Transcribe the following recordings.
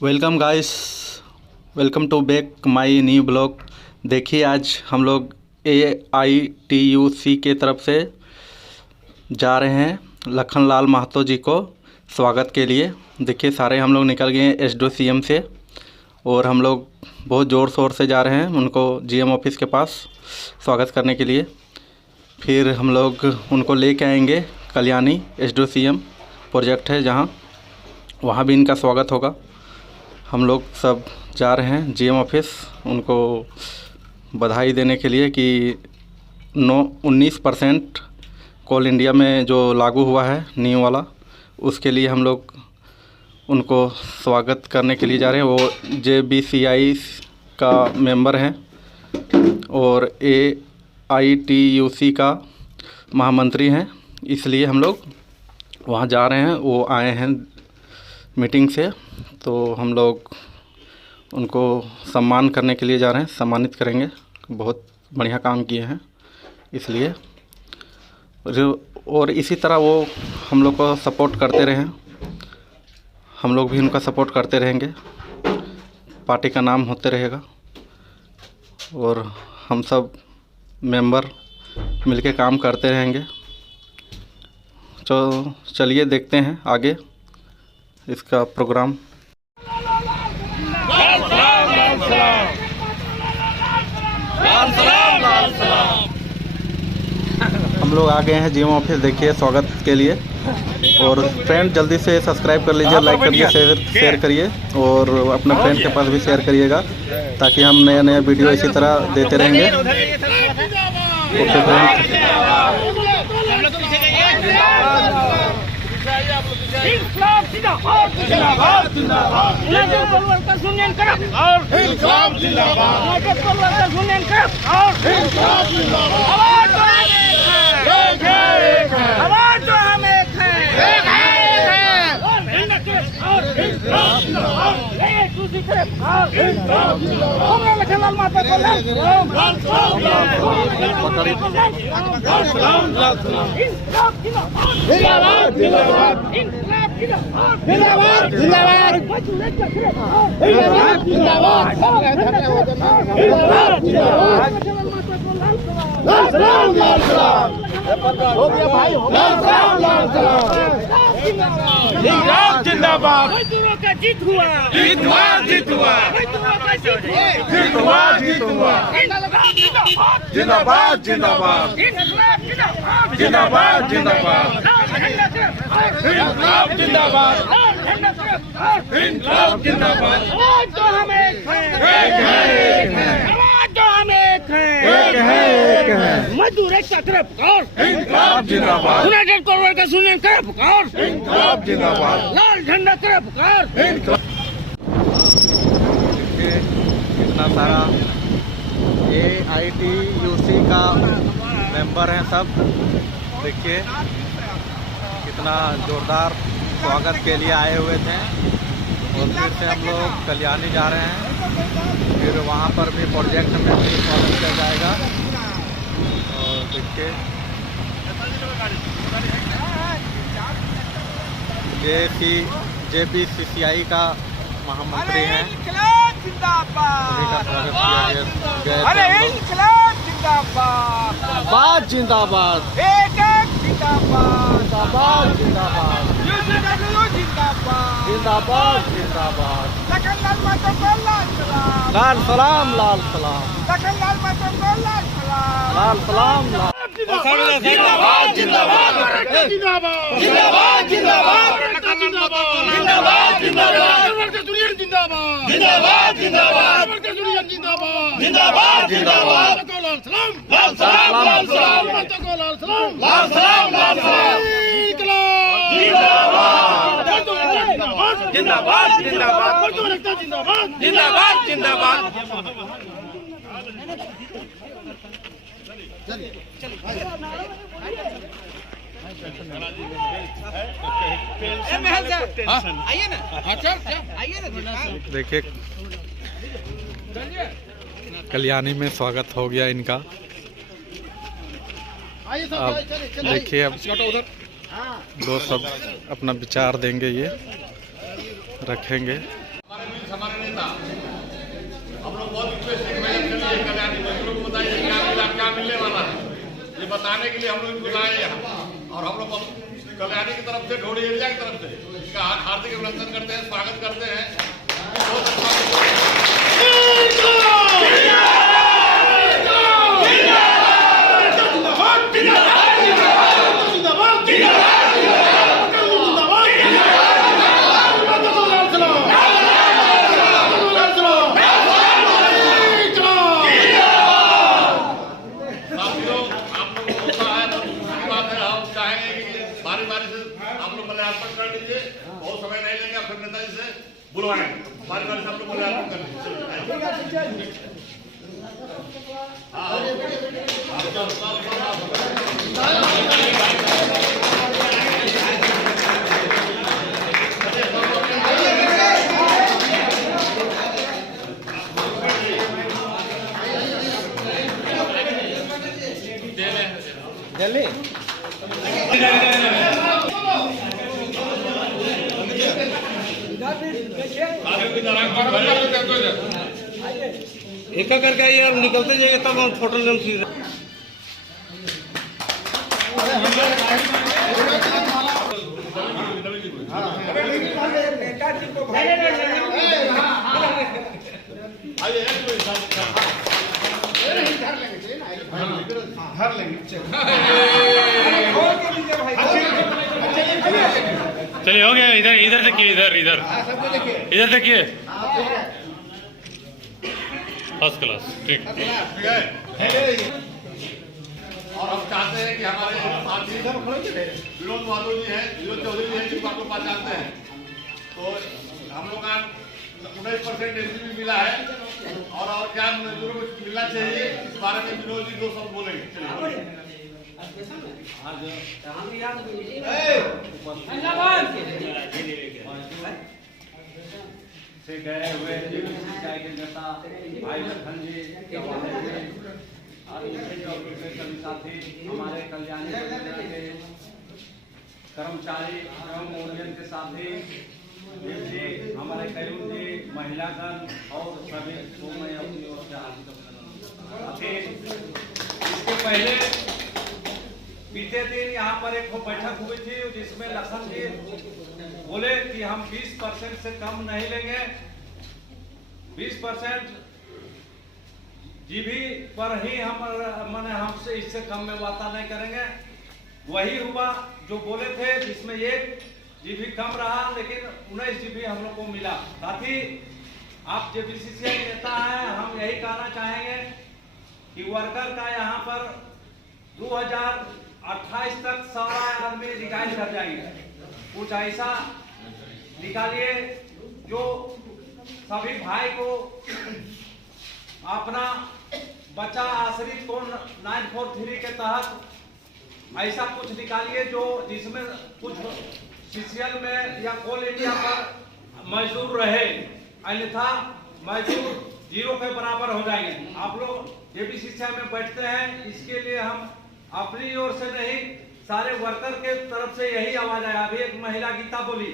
Welcome guys, welcome to back my new blog. देखिए आज हम लोग AITUC के तरफ से जा रहे हैं लखनलाल महतो जी को स्वागत के लिए। देखिए सारे हम लोग निकल गए हैं SDCM से और हम लोग बहुत ज़ोर शोर से जा रहे हैं उनको GM ऑफिस के पास स्वागत करने के लिए। फिर हम लोग उनको लेके आएंगे कल्याणी SDCM प्रोजेक्ट है जहाँ, वहाँ भी इनका स्वागत होगा। हम लोग सब जा रहे हैं GM ऑफिस उनको बधाई देने के लिए कि 19% कोल इंडिया में जो लागू हुआ है न्यू वाला, उसके लिए हम लोग उनको स्वागत करने के लिए जा रहे हैं। वो JBCI का मेंबर हैं और AITUC का महामंत्री हैं, इसलिए हम लोग वहाँ जा रहे हैं। वो आए हैं मीटिंग से, तो हम लोग उनको सम्मान करने के लिए जा रहे हैं, सम्मानित करेंगे। बहुत बढ़िया काम किए हैं इसलिए, और इसी तरह वो हम लोग को सपोर्ट करते रहें, हम लोग भी उनका सपोर्ट करते रहेंगे। पार्टी का नाम होते रहेगा और हम सब मेंबर मिलके काम करते रहेंगे। तो चलिए देखते हैं आगे इसका प्रोग्राम। हम लोग आ गए हैं GM ऑफिस, देखिए स्वागत के लिए। और फ्रेंड जल्दी से सब्सक्राइब कर लीजिए, लाइक करिए, शेयर करिए और अपने फ्रेंड के पास भी शेयर करिएगा ताकि हम नया नया वीडियो इसी तरह देते रहेंगे। Okay friend. इंकलाब जिंदाबाद जिंदाबाद जिंदाबाद यूनाइटेड कोल वर्कर्स यूनियन करप और इंकलाब जिंदाबाद यूनाइटेड कोल वर्कर्स यूनियन करप और इंकलाब जिंदाबाद। आवाज तो हम एक है, आवाज तो हम एक है, और इंकलाब जिंदाबाद ये दूसरी तरफ और इंकलाब जिंदाबाद। हमने लखनलाल महतो को लाल सलाम लाल सलाम लाल सलाम लाल सलाम। इंकलाब जिंदाबाद जिंदाबाद जिंदाबाद इंकलाब जिंदाबाद जिंदाबाद जिंदाबाद जिंदाबाद लाल सलाम लाल सलाम। हो गया भाई, हो गया लाल सलाम। इंकलाब जिंदाबाद। मजदूरों का जीत हुआ, जीत हुआ, जीत हुआ। मजदूरों का जीत हुआ, जीत हुआ, जीत हुआ। इंकलाब जिंदाबाद जिंदाबाद इंकलाब जिंदाबाद जिंदाबाद जिंदाबाद इंकलाब जिंदाबाद इंकलाब जिंदाबाद। आवाज तो हम एक हैं, आवाज तो हम एक हैं, मजदूर एक तरफ और इंकलाब जिंदाबाद। यूनाइटेड कोल वर्कर्स यूनियन तरफ और इंकलाब जिंदाबाद। लाल झंडा तरफ और इंकलाब। कितना सारा AITUC का मेंबर हैं सब, देखिए कितना जोरदार स्वागत के लिए आए हुए थे। और फिर से हम लोग कल्याणी जा रहे हैं, फिर वहाँ पर भी प्रोजेक्ट में भी स्वागत किया जाएगा। और देखिए JBCI का महामंत्री हैं, उन्हीं का स्वागत किया गया। अरे इंकलाब जिंदाबाद जिंदाबाद जिंदाबाद जिंदाबाद जिंदाबाद UCW जिंदाबाद जिंदाबाद जिंदाबाद। लखनलाल महतो को लाल सलाम लाल सलाम लाल सलाम लखनलाल महतो को लाल सलाम लाल सलाम लाल। जिंदाबाद जिंदाबाद जिंदाबाद जिंदाबाद जिंदाबाद जिंदाबाद जिंदाबाद जिंदाबाद जिंदाबाद जिंदाबाद जिंदाबाद। लाल सलाम लाल सलाम लाल सलाम लाल सलाम लाल सलाम लाल सलाम। जिंदाबाद जिंदाबाद जिंदाबाद जिंदाबाद जिंदाबाद। आइए ना, आइए ना। देखिए कल्याणी में स्वागत हो गया इनका। अब देखिए अब दो सब अपना विचार देंगे, ये रखेंगे। नेता, हम लोग बहुत रिक्वेस्ट करिए कल्याणी मजदूरों को बताइए क्या मिलने वाला है, ये बताने के लिए हम लोग बुलाए यहाँ। और हम लोग कल्याणी की तरफ से, ढोड़ी एरिया की तरफ से इसका हार्दिक अभिनंदन करते हैं, स्वागत करते हैं। बहुत अच्छा बारी से आप लोग मूल्यांकन कर लीजिए, बहुत समय नहीं लेंगे, फिर नेताजी से बुलवाएंगे, बारी से आप लोग मूल्यांकन कर लीजिए। जल्दी एक करके आइए, अब निकलते जाएंगे तब हम फोटो लें सीधे। चलिए हो गया। इधर इधर देखिए, इधर इधर इधर देखिए, फर्स्ट क्लास, ठीक है। और हम चाहते हैं कि हमारे साथी विनोद माधव जी हैं, विनोद चौधरी जी हैं, जिनको आप लोग पहचानते हैं, तो हम लोग का 19% एसडीपी मिला है। और क्या मजदूरों को मिलना चाहिए, इस बारे में विनोद जी 2 शब्द बोलेंगे। से गए हुए सिंचाई के नेता भाई लखन जी और सभी साथी, हमारे कल्याणी के कर्मचारी एवं यूनियन के साथी, हमारे कयूर जी, महिलागण और सभी को मैं अपनी ओर से हार्दिक अभिनंदन। इसके पहले बीते दिन यहाँ पर एक बैठक हुई थी जिसमें लखन जी बोले कि हम 20% से कम नहीं लेंगे, 20% जीबी पर ही हम माने हमसे इससे कम में वार्ता नहीं करेंगे। वही हुआ जो बोले थे, जिसमें 1 जीबी कम रहा, लेकिन 19 जीबी हम लोग को मिला। साथ ही आप जेबीसीसीआई नेता हैं, हम यही कहना चाहेंगे कि वर्कर का यहाँ पर 2028 तक सारा आदमी निकाल कर जाएंगे। कुछ ऐसा निकालिए जो सभी भाई को अपना बच्चा आश्रित को 943 के तहत ऐसा कुछ निकालिए जो जिसमें कुछ सीसीएल में या कोल इंडिया पर मजदूर रहे, अन्यथा मजदूर 0 के बराबर हो जाएंगे। आप लोग जेबीसीसीआई में बैठते हैं, इसके लिए हम अपनी ओर से नहीं, सारे वर्कर के तरफ से यही आवाज आया। अभी एक महिला गीता बोली,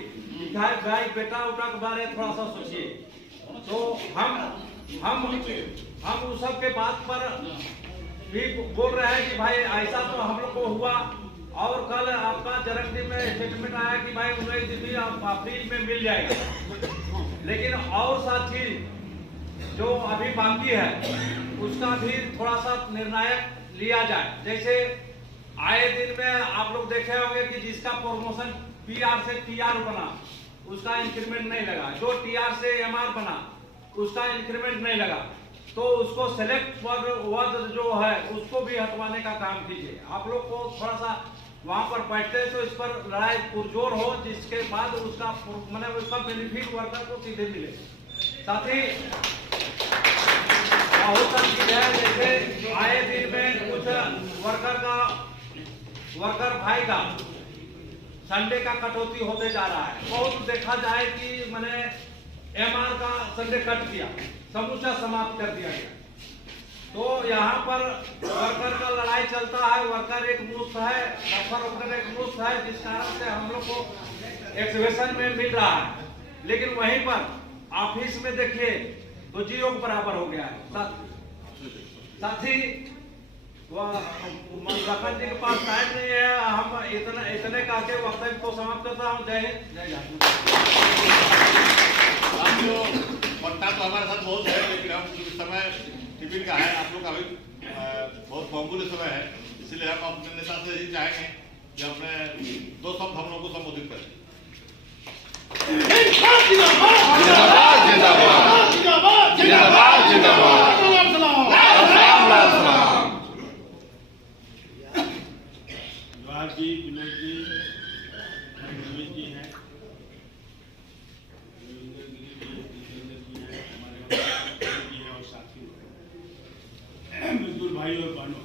भाई बेटा उठा के बारे थोड़ा सा सोचिए। तो हम उस सब के बात पर भी बोल रहे हैं कि भाई ऐसा तो हम लोग को हुआ, और कल आपका जरंगी में स्टेटमेंट आया कि भाई 19 जीबी अप्रैल में मिल जाएगा, लेकिन और साथी जो अभी बाकी है उसका भी थोड़ा सा निर्णायक लिया जाए। जैसे आए दिन में आप लोग देखे होंगे कि जिसका प्रमोशन पीआर से टीआर बना उसका इंक्रीमेंट नहीं लगा, जो टीआर से एमआर बना उसका इंक्रीमेंट नहीं लगा, तो उसको सेलेक्ट वर्ड जो है उसको भी हटवाने का काम कीजिए। आप लोग को थोड़ा सा वहां पर बैठते हैं तो इस पर लड़ाई पुरजोर हो, जिसके बाद उसका मतलब उसका बेनिफिट वर्कर को सीधे मिले। साथ ही बहुत सारी चीज है, जैसे आए दिन में कुछ वर्कर भाई का संडे का कटौती होते जा रहा है। बहुत देखा जाए कि मैंने एमआर का संडे कट किया, समूचा समाप्त कर दिया गया। तो यहाँ पर वर्कर का लड़ाई चलता है, वर्कर एक मुफ्त है, वर्कर एक मुफ्त है, जिस कारण से हम लोग को एक्सहिबिशन में मिल रहा है। लेकिन वहीं पर ऑफिस में देखिए तो 0 के बराबर हो गया है। साथ ही लखन जी के पास टाइम नहीं है, हम इतने कह के वक्तव्य को समाप्त करता हूँ। जय हिंद, जय झारखंड। पट्टा तो हमारे साथ बहुत है, लेकिन हम इस समय टिफिन का है, आप लोग का भी बहुत बहुमूल्य समय है, इसलिए हम अपने नेता से यही चाहेंगे कि अपने 2 शब्द हम लोग को संबोधित करें। जोहार जी, विनोद जी, नवीन जी हैं, रविंद्र जी हैं, हमारे जी हैं और साथी मजदूर भाई और बहनों,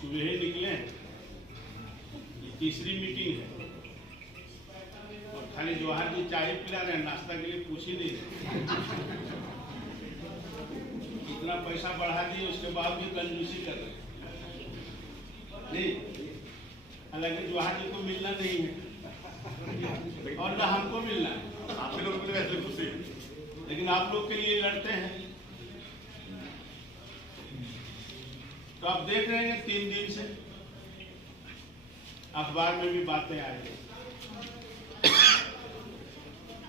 सुबह ही निकले हैं, ये तीसरी मीटिंग है और खाली जोहार जी चाय पिला रहे हैं, नाश्ता के लिए पूछ ही नहीं रहे। इतना पैसा बढ़ा दिए उसके बाद भी कंजूसी कर रहे नहीं। हालांकि जोहार जी को मिलना नहीं है और ना हमको मिलना है, आप लोग के लिए वैसे खुशी है, लेकिन आप लोग के लिए लड़ते हैं। तो आप देख रहे हैं 3 दिन से अखबार में भी बातें आ रही,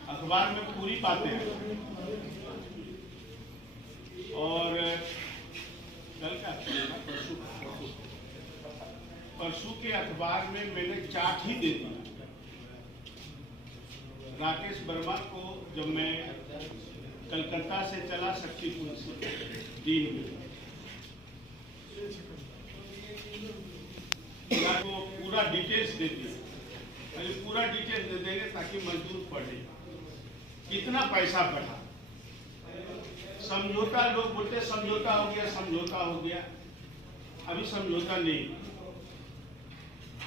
अखबार में पूरी बातें आ रही। और कल का परसों के अखबार में मैंने चार्ट ही दे दिया राकेश वर्मा को, जब मैं कलकत्ता से चला शक्तिपुर से दिन में, वो पूरा डिटेल्स दे दिया। पहले पूरा डिटेल्स दे देंगे ताकि मजदूर पढ़े कितना पैसा बढ़ा। समझौता, लोग बोलते समझौता हो गया, समझौता हो गया। अभी समझौता नहीं,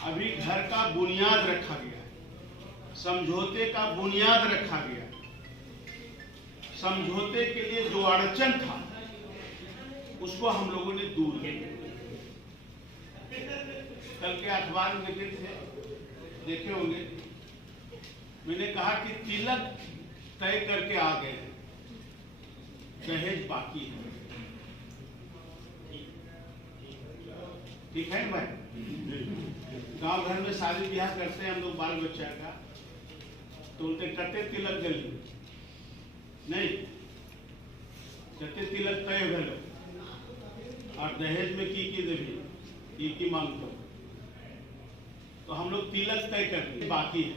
अभी घर का बुनियाद रखा गया, समझौते का बुनियाद रखा गया। समझौते के लिए जो अड़चन था उसको हम लोगों ने दूर किया। कल के अखबार में देखे होंगे, मैंने कहा कि तिलक तय करके आ गए, दहेज बाकी है। ठीक है भाई, गांव घर में शादी ब्याह करते हैं हम लोग बाल बच्चा का, तो बोलते करते तिलक जल्दी नहीं, कहते तिलक तय भलो और दहेज में की देवी की मांग करो। तो हम लोग तिलक तय करते बाकी है,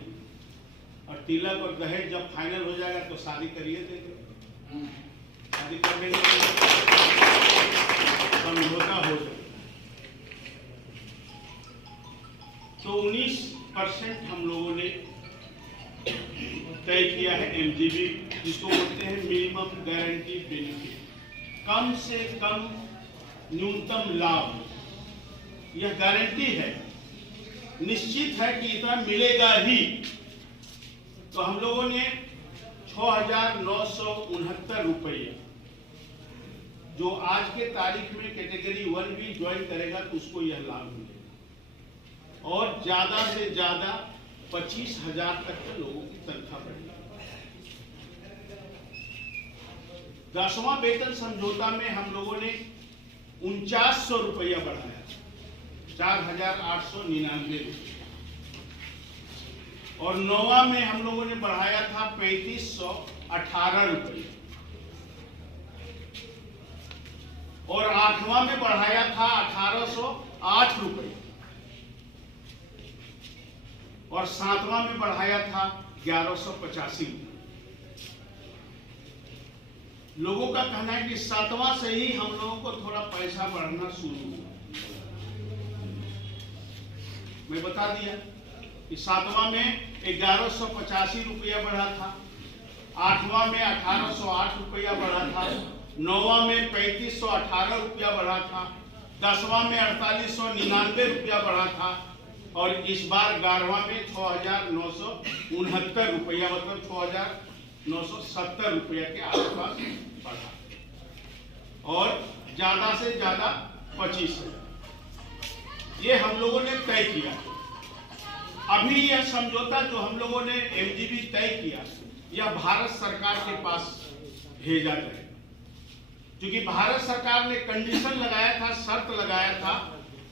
और तिलक और दहेज जब फाइनल हो जाएगा तो शादी करिए देंगे, शादी करने समझौता हो जाए। तो 19% हम लोगों ने तय किया है एमजीबी, जिसको बोलते हैं मिनिमम गारंटी बेनिफिट, कम से कम न्यूनतम लाभ। यह गारंटी है, निश्चित है कि इतना मिलेगा ही। तो हम लोगों ने 6,969 रुपये, जो आज के तारीख में कैटेगरी 1 भी ज्वाइन करेगा तो उसको यह लाभ मिलेगा, और ज्यादा से ज्यादा 25,000 तक के लोगों की तनख्वाह बढ़ेगी। 10वां वेतन समझौता में हम लोगों ने 4900 रुपया बढ़ाया, 4,899 रुपये, और 9वां में हम लोगों ने बढ़ाया था 3,518 रुपये, और 8वां में बढ़ाया था 1,808 रुपये, और 7वां में बढ़ाया था 1,185 रुपये। लोगों का कहना है कि 7वां से ही हम लोगों को थोड़ा पैसा बढ़ना शुरू हुआ। मैं बता दिया कि 7वां में 1,185 रुपया बढ़ा था, 8वां में 1,808 रुपया बढ़ा था, 9वां में 3,518 रुपया बढ़ा था, 10वां में 4,899 रुपया बढ़ा था, और इस बार 11वां में 6,969 रुपया, मतलब 6,970 रुपया के आसपास बढ़ा, और ज्यादा से ज्यादा 25 है। ये हम लोगों ने तय किया। अभी यह समझौता जो हम लोगों ने एमजीबी तय किया, यह भारत सरकार के पास भेजा जाएगा, क्योंकि भारत सरकार ने कंडीशन लगाया था, शर्त लगाया था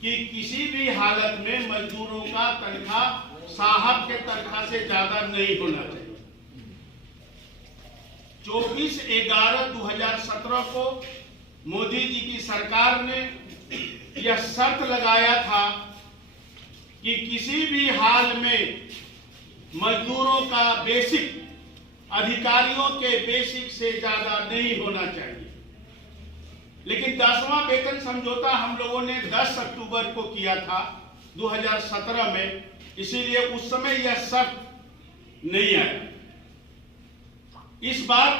कि किसी भी हालत में मजदूरों का तनख्वाह साहब के तनख्वाह से ज्यादा नहीं होना चाहिए। 24/11/2017 को मोदी जी की सरकार ने यह शर्त लगाया था कि किसी भी हाल में मजदूरों का बेसिक, अधिकारियों के बेसिक से ज्यादा नहीं होना चाहिए। लेकिन 10वां वेतन समझौता हम लोगों ने 10 अक्टूबर को किया था 2017 में, इसीलिए उस समय यह शर्त नहीं आया। इस बार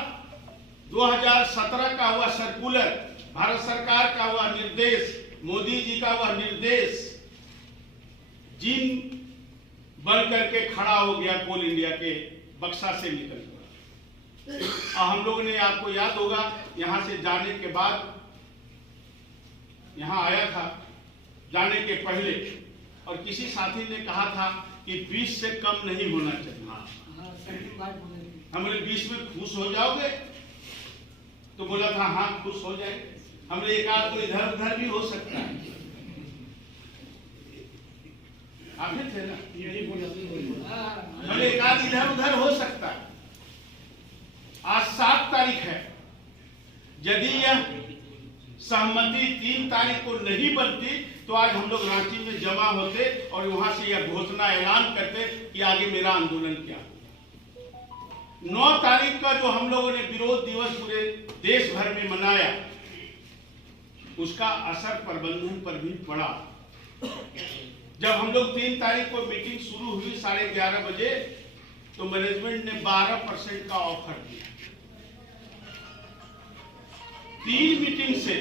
2017 का हुआ सर्कुलर, भारत सरकार का हुआ निर्देश, मोदी जी का हुआ निर्देश जिन बन करके खड़ा हो गया कोल इंडिया के बक्सा से निकल गया। हम लोगों ने, आपको याद होगा, यहां से जाने के बाद, यहां आया था जाने के पहले, और किसी साथी ने कहा था कि 20 से कम नहीं होना चाहिए। हमने 20 में खुश हो जाओगे? तो बोला था हाँ खुश हो जाएंगे। हमने एक आध तो इधर उधर भी हो सकता है, आपने थे ना, हमने एक आध इधर उधर हो सकता है। आज 7 तारीख है, यदि यह सहमति 3 तारीख को नहीं बनती तो आज हम लोग रांची में जमा होते और वहां से यह घोषणा ऐलान करते कि आगे मेरा आंदोलन क्या हो। 9 तारीख का जो हम लोगों ने विरोध दिवस पूरे देश भर में मनाया, उसका असर प्रबंधन पर भी पड़ा। जब हम लोग 3 तारीख को मीटिंग शुरू हुई 11:30 बजे, तो मैनेजमेंट ने 12% का ऑफर दिया। 3 मीटिंग से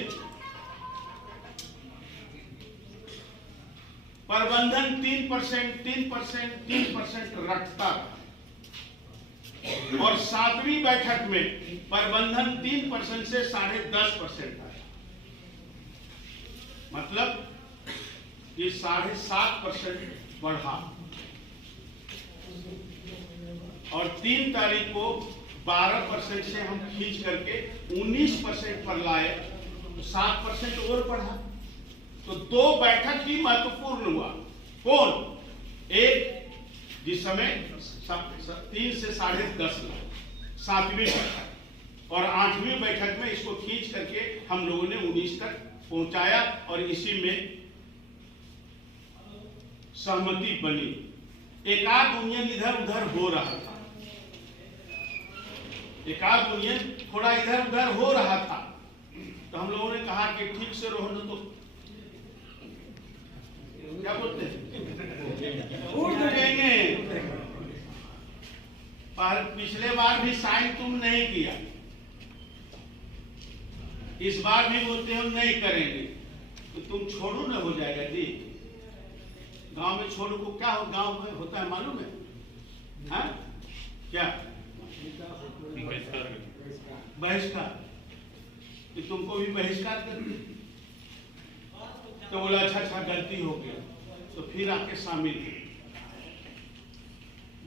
प्रबंधन 3% रखता था, और 7वीं बैठक में प्रबंधन 3% से 10.5% आया, मतलब ये 7.5% बढ़ा। और 3 तारीख को 12% से हम खींच करके 19% पर लाए, तो 7% और बढ़ा। तो 2 बैठक ही महत्वपूर्ण हुआ। कौन? एक जिस समय 3 से 10.5 लाख, 7वीं बैठक, और 8वीं बैठक में इसको खींच करके हम लोगों ने 19 तक पहुंचाया, और इसी में सहमति बनी। एकाध यूनियन इधर उधर हो रहा था, एकाध यूनियन थोड़ा इधर उधर हो रहा था, तो हम लोगों ने कहा कि ठीक से रहो, न तो क्या बोलते हैं, उड़ जाएंगे। पिछले बार भी साइन तुम नहीं किया, इस बार भी बोलते हम नहीं करेंगे, तो तुम छोड़ो न, हो जाएगा जी। गांव में छोड़ो को क्या हो, गांव में होता है मालूम है? हाँ? क्या बहिष्कार, कि तुमको भी बहिष्कार करते। तो बोला अच्छा गलती हो गया, तो फिर आके शामिल हुए।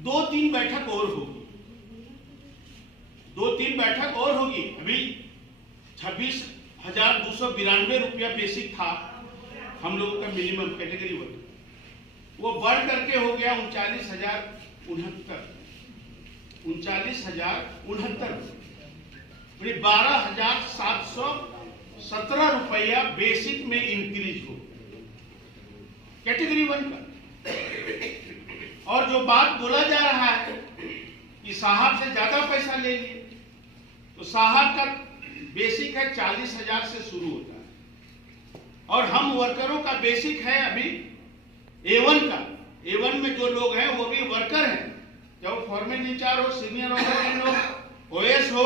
2-3 बैठक और होगी, 2-3 बैठक और होगी। अभी 26,292 रुपया बेसिक था हम लोगों का मिनिमम कैटेगरी 1, वो बढ़ करके हो गया 39,069, 12,717 रुपया बेसिक में इंक्रीज हो कैटेगरी 1 का। और जो बात बोला जा रहा है कि साहब से ज्यादा पैसा ले लिए, तो साहब का बेसिक है 40,000 से शुरू होता है, और हम वर्करों का बेसिक है अभी A1 का। A1 में जो लोग हैं वो भी वर्कर हैं, चाहे वो फॉरमैन इंचार्ज हो, सीनियर ऑफिसर हो, OS हो,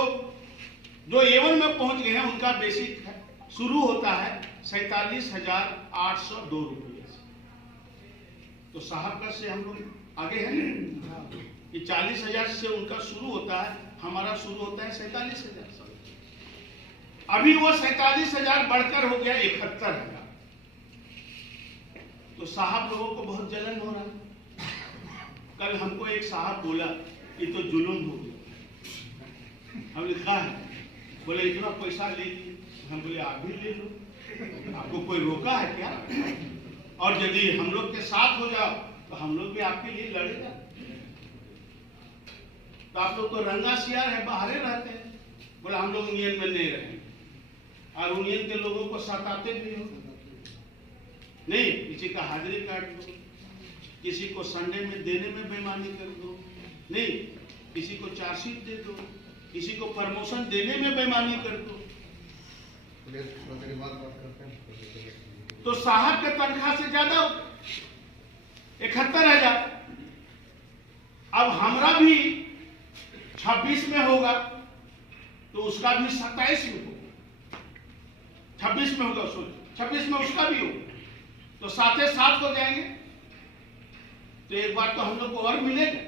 जो A1 में पहुंच गए हैं उनका बेसिक है, शुरू होता है 47,802 रुपये। तो साहब का से हम लोग आगे हैं कि 40,000 से उनका शुरू होता है, हमारा शुरू होता है 47,000। अभी वो 47,000 बढ़कर हो गया 71,000। तो साहब लोगों को बहुत जलन हो रहा है। कल हमको एक साहब बोला ये तो जुलूम हो गया। हमने कहा है, बोले इतना पैसा ले लिए। हम बोले आप भी ले लो, आपको कोई रोका है क्या? और यदि हम लोग के साथ हो जाओ तो हम लोग भी आपके लिए लड़ेगा। तो आप लोग तो रंगा सियार है, बाहरे रहते हैं। बोले हम लोग यूनियन में नहीं रहे, और यूनियन के लोगों को सताते भी हो। नहीं, किसी का हाजिरी काट दो, किसी को संडे में देने में बेईमानी कर दो, नहीं किसी को चार्जशीट दे दो, किसी को प्रमोशन देने में बेईमानी कर दो। तो साहब के तनख्वाह से ज्यादा 71,000। अब हमरा भी 26 में होगा तो उसका भी 27 में होगा, 26 में होगा, 26 में उसका भी होगा, तो साथे साथ हो जाएंगे। तो एक बार तो हम लोग को और मिलेगा,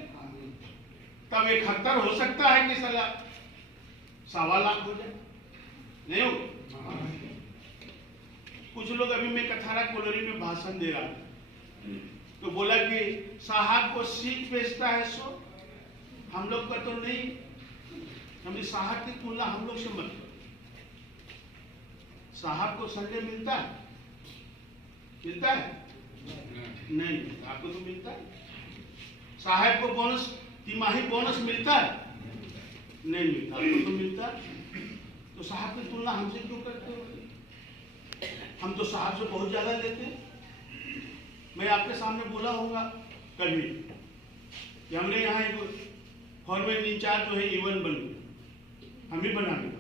तब 71 हो सकता है कि साला 1.25 लाख हो जाए, नहीं होगा। कुछ लोग अभी मैं कथारा कोलोरी में भाषण दे रहा था, तो बोला कि साहब को सीट बेचता है सो, हम लोग का तो नहीं। हमने साहब की तुलना हम लोग से मत करो। साहब को संडे मिलता है, मिलता है नहीं, आपको तो मिलता है। साहब को बोनस, तिमाही बोनस मिलता है नहीं मिलता, आपको तो मिलता है। तो साहब की तुलना हमसे क्यों करते हो? हम तो साहब से बहुत ज्यादा लेते हैं। मैं आपके सामने बोला होगा कभी कि हमने यहाँ एक फॉरमेन इंचार्ज जो है इवन बन गया, हम ही बना दिया।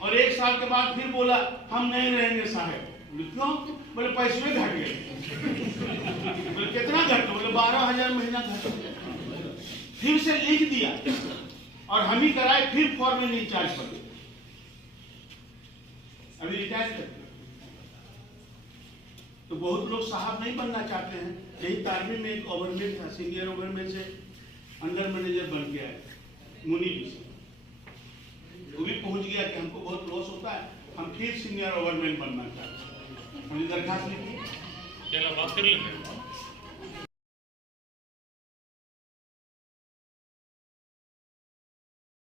और 1 साल के बाद फिर बोला हम नहीं रहेंगे साहब। क्यों? बोले पैसे घट गए। बोले कितना घट? बोले 12,000 महीना घट गया। फिर से लिख दिया और हम ही कराए, फिर फॉरमेन इंचार्ज पर अभी रिटायर कर। तो बहुत लोग साहब नहीं बनना चाहते हैं। यही तारवी में एक ओवरमेन था, सीनियर ओवरमेन से अंडर मैनेजर बन के आए, मुनि जी से। वो भी पहुंच गया कि हमको बहुत लॉस होता है, हम फिर सीनियर ओवरमेन बनना चाहते हैं। हमने दरखास्त लिखी, बात कर लेंगे।